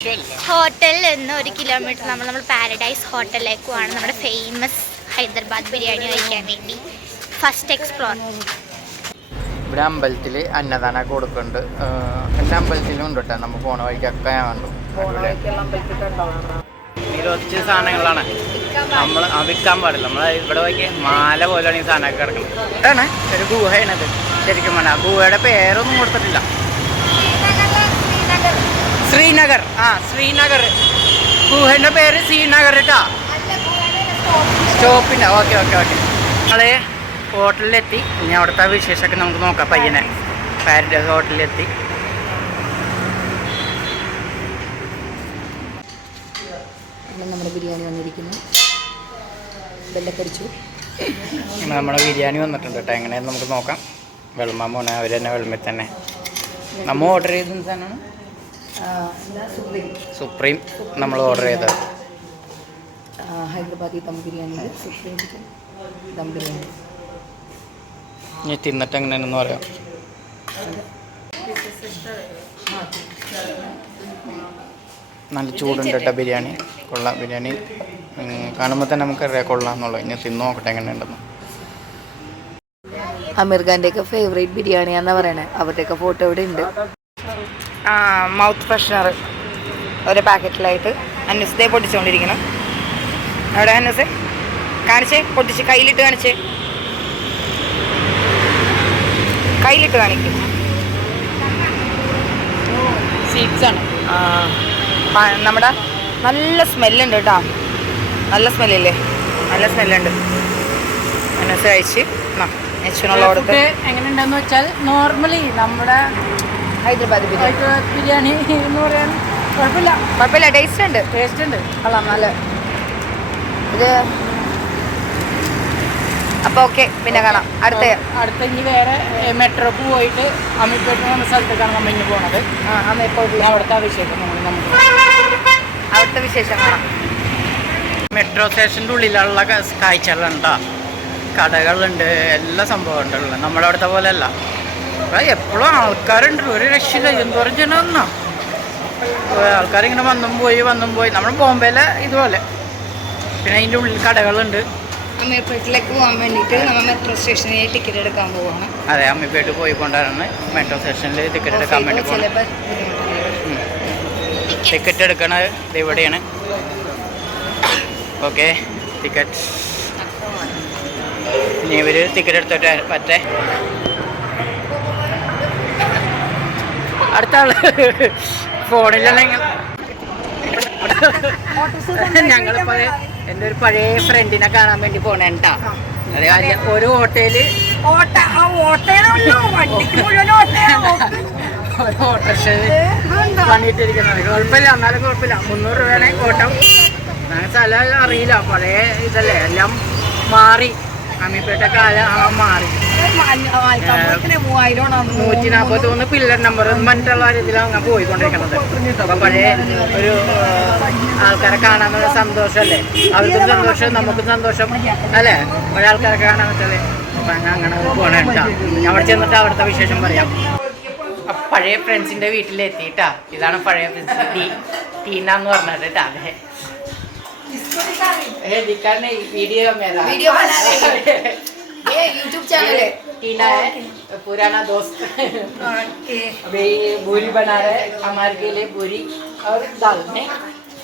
ഹോട്ടലിൽ നിന്ന് ഒരു കിലോമീറ്റർ നമ്മൾ നമ്മൾ പാരഡൈസ് ഹോട്ടലിലേക്ക് പോവാണ്. നമ്മുടെ ഫേമസ് ഹൈദരാബാദ് ബിരിയാണി കഴിക്കാൻ വേണ്ടി. ഫസ്റ്റ് എക്സ്പ്ലോർ ഇവിടെ അമ്പലത്തിൽ അന്നദാന കൊടുക്കുന്നുണ്ട്. എല്ലാ അമ്പലത്തിലും ഉണ്ട് കേട്ടോ നമ്മൾ പോണ വഴിക്കൊക്കെ ഞാൻ കണ്ടു. സാധനങ്ങളാണ്. നമ്മൾ വിൽക്കാൻ പാടില്ല. നമ്മൾ ഇവിടെ പോയി മാല പോലെയാണ് ഈ സാധനമൊക്കെ കിടക്കുന്നത്. ഒരു ഗുഹയാണത്. ശരിക്കും പറഞ്ഞാൽ ഗുഹയുടെ പേരൊന്നും കൊടുത്തിട്ടില്ല. ശ്രീനഗർ. ആ ശ്രീനഗർ. ഗുഹയുടെ പേര് ശ്രീനഗർ കേട്ടാ സ്റ്റോപ്പിന്റെ ഓക്കെ ഓക്കെ ഓക്കെ. നമ്മൾ ഹോട്ടലിലെത്തി. ഇനി അവിടുത്തെ വിശേഷമൊക്കെ നമുക്ക് നോക്കാം പയ്യനെ. പാരഡൈസ് ഹോട്ടലിലെത്തി. നമ്മുടെ ബിരിയാണി വന്നിരിക്കുന്നു. വെള്ളക്കരിച്ചു. നമ്മുടെ ബിരിയാണി വന്നിട്ടുണ്ട് കേട്ടോ എങ്ങനെയാന്ന് നമുക്ക് നോക്കാം. പോണേ അവർ തന്നെ വെളുമ്പിൽ തന്നെ നമ്മൾ ഓർഡർ ചെയ്ത സാധനമാണ്. സുപ്രീം നമ്മൾ ഓർഡർ ചെയ്തത്. Hyderabadi dum biryani supreme chicken dum biryani. ഇനി തിന്നിട്ട് എങ്ങനെയാണെന്ന് പറയാം. നല്ല ചൂടുണ്ട് കേട്ടോ ബിരിയാണി. കൊള്ളാം ബിരിയാണി. കാണുമ്പോൾ തന്നെ നമുക്കറിയാം കൊള്ളാം എന്നുള്ളത് ഇനി തിന്നു നോക്കട്ടെ എങ്ങനെയുണ്ടെന്ന്. അമീർ ഖാന്റെയൊക്കെ ഫേവറേറ്റ് ബിരിയാണിയാന്നാണ് പറയണേ. അവരുടെയൊക്കെ ഫോട്ടോ ഇവിടെ ഉണ്ട് മൗത്ത് ഫ്രഷ്നർ ഒരു പാക്കറ്റിലായിട്ട് അന്നസത്തെ പൊട്ടിച്ചുകൊണ്ടിരിക്കണം എവിടെ അന്നസ്? കാണിച്ചേ പൊട്ടിച്ച് കയ്യിലിട്ട് കാണിച്ചേ. കയ്യിലിട്ട് കാണിക്കും. നമ്മുടെ നല്ല സ്മെല്ലുണ്ട് കേട്ടോ. നല്ല സ്മെല്ലില്ലേ? നല്ല സ്മെല്ലുണ്ട്. അന്നസ് കഴിച്ച് നെച്ചിനുള്ള കൊടുത്ത്. എങ്ങനെയുണ്ടെന്ന് വെച്ചാൽ നോർമലി നമ്മുടെ ഹൈദരാബാദ് ബിരിയാണി. ഹൈദരാബാദ് ബിരിയാണി എന്ന് പറയാൻ കുഴപ്പമില്ല. കുഴപ്പമില്ല ടേസ്റ്റ് ഉണ്ട്. ടേസ്റ്റ് ഉണ്ട്. കൊള്ളാം നല്ല. ഇത് അപ്പോൾ ഓക്കെ പിന്നെ കാണാം. അടുത്ത അടുത്ത ഇനി വേറെ മെട്രോ പോയിട്ട് അമ്മിപ്പേട്ട് എന്ന സ്ഥലത്തേക്കാണ് നമ്മൾ ഇനി പോണത്. ആ അന്ന് ഇപ്പോൾ അവിടുത്തെ വിശേഷം നമ്മൾ നമുക്ക് അവിടുത്തെ വിശേഷം കാണാം. മെട്രോ സ്റ്റേഷന്റെ ഉള്ളിലുള്ള കാഴ്ചകളുണ്ടോ. കടകളുണ്ട് എല്ലാ സംഭവം ഉണ്ടല്ലോ പോലെ അവിടുത്തെ ഇവിടെ എപ്പോഴും ആൾക്കാരുണ്ട്. ഒരു രക്ഷയില്ല. എന്തോരം ജനമെന്നാ. ആൾക്കാരിങ്ങനെ വന്നും പോയി വന്നും പോയി. നമ്മൾ ബോംബെയിലെ ഇതുപോലെ. പിന്നെ അതിന്റെ ഉള്ളിൽ കടകളുണ്ട്. അമ്മയപ്പേട്ടിലേക്ക് പോകാൻ വേണ്ടിയിട്ട് നമ്മൾ മെട്രോ സ്റ്റേഷനിൽ ടിക്കറ്റ് എടുക്കാൻ പോവാണ്. അതെ അമ്മപ്പേട്ട് പോയി കൊണ്ടാണ് മെട്രോ സ്റ്റേഷനിൽ ടിക്കറ്റ് എടുക്കാൻ വേണ്ടി പോകുന്നത് ടിക്കറ്റ് എടുക്കണത് ഇവിടെയാണ്. Okay ticket. ഇനി ഇവർ ടിക്കറ്റ് എടുത്തിട്ട് പറ്റേ അടുത്ത ആൾ ഫോണിലല്ലെങ്കിൽ ഞങ്ങളിപ്പോ എന്റെ ഒരു പഴയ ഫ്രണ്ടിനെ കാണാൻ വേണ്ടി പോണേട്ടാ അതെ ഒരു ഹോട്ടൽ ഒരു ഓട്ടോറിക്ഷ പണിയിട്ടിരിക്കുന്നത്. കുഴപ്പമില്ല. എന്നാലും കുഴപ്പമില്ല. മുന്നൂറ് രൂപയാണെങ്കിൽ ഓട്ടം. സ്ഥലം അറിയില്ല. പഴയ ഇതല്ലേ? എല്ലാം മാറി. അമ്മിപ്പേട്ട കാലം ആ മാറി. നൂറ്റി നാൽപ്പത്തി മൂന്ന് പില്ലർ നമ്പർ മറ്റുള്ള രീതിയിലാണ് അങ്ങനെ പോയിക്കൊണ്ടിരിക്കുന്നത്. അപ്പൊ പഴയ ഒരു ആൾക്കാരെ കാണാനുള്ള സന്തോഷമല്ലേ? അവർക്കും സന്തോഷം നമുക്കും സന്തോഷം അല്ലേ? പഴയ ആൾക്കാരെ കാണാൻ പറ്റല്ലേ? അപ്പൊ അങ്ങനെ പോണേ അവിടെ ചെന്നിട്ട് അവിടുത്തെ വിശേഷം പറയാം. പഴയ ഫ്രണ്ട്സിന്റെ വീട്ടിലെത്തിട്ടാ ഇതാണ് പഴയ ഫ്രണ്ട്സ് ടീന എന്ന് പറഞ്ഞത് കേട്ടാ അതെ ए दिखाने वीडियो मेरा वीडियो बना रहे ये यूट्यूब चैनल है टीना है पुराना दोस्त अभी पूरी बना रहे हैं हमारे के लिए पूरी और दाल नहीं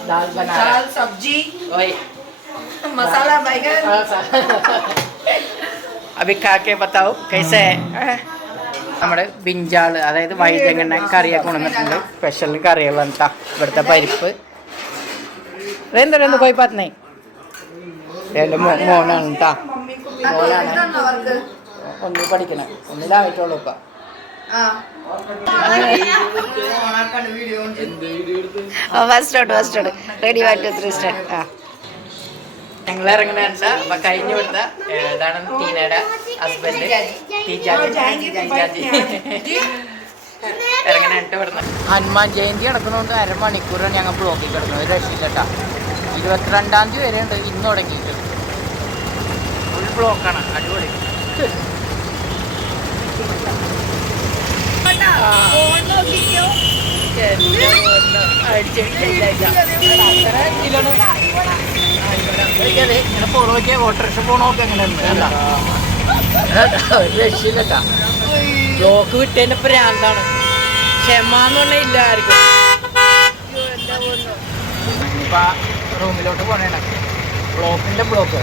दाल बना रहे दाल सब्जी हैं। वही मसाला बैगन हाँ, सा- अभी खा के बताओ कैसे है നമ്മുടെ ബിഞ്ചാള് അതായത് വൈദ്യങ്ങനെ കറിയൊക്കെ കൊണ്ടുവന്നിട്ടുണ്ട് സ്പെഷ്യൽ കറികളാണ് കേട്ടോ ഇവിടുത്തെ പരിപ്പ് എന്താ എന്താ പോയി പറഞ്ഞേ എന്റെ മോനാണ് കേട്ടോ മോനാണ്. ഒന്നിൽ പഠിക്കണേ. ഒന്നിലായിട്ടുള്ളൂ ഇപ്പം. First out first out ready one two three start ആ. ഞങ്ങൾ ഇറങ്ങുന്നുണ്ട് അപ്പൊ കഴിഞ്ഞു കൊടുത്ത ഇതാണ് ടീനയുടെ ഹസ്ബൻഡ് ടീച്ചാജി ഇറങ്ങാനായിട്ട് ഹനുമാൻ ജയന്തി നടക്കുന്നതുകൊണ്ട് അരമണിക്കൂറാണ് ഞങ്ങൾ ബ്ലോക്കിൽ കിടന്നത് ഒരു രക്ഷയില്ല കേട്ടോ. ഇരുപത്തിരണ്ടാം തീയതി വരെ ഉണ്ട് ഇന്ന് തുടങ്ങിയിട്ട്. ഫുൾ ബ്ലോക്കാണ്. അടിപൊളി. ഫോൺ നോക്കിക്കോ. ഇങ്ങനെ പുറമൊക്കെ ഓട്ടോറിക്ഷ പോണോക്കെ എങ്ങനെയാണ് രക്ഷയില്ല രക്ഷയില്ലട്ടാ ബ്ലോക്ക് വിട്ടതിന്റെ പ്രാന്താണ് ക്ഷമ എന്ന് പറഞ്ഞാൽ ഇല്ല ആർക്കും റൂമിലോട്ട് പോണേണ്ട. ബ്ലോക്കിന്റെ ബ്ലോക്ക്.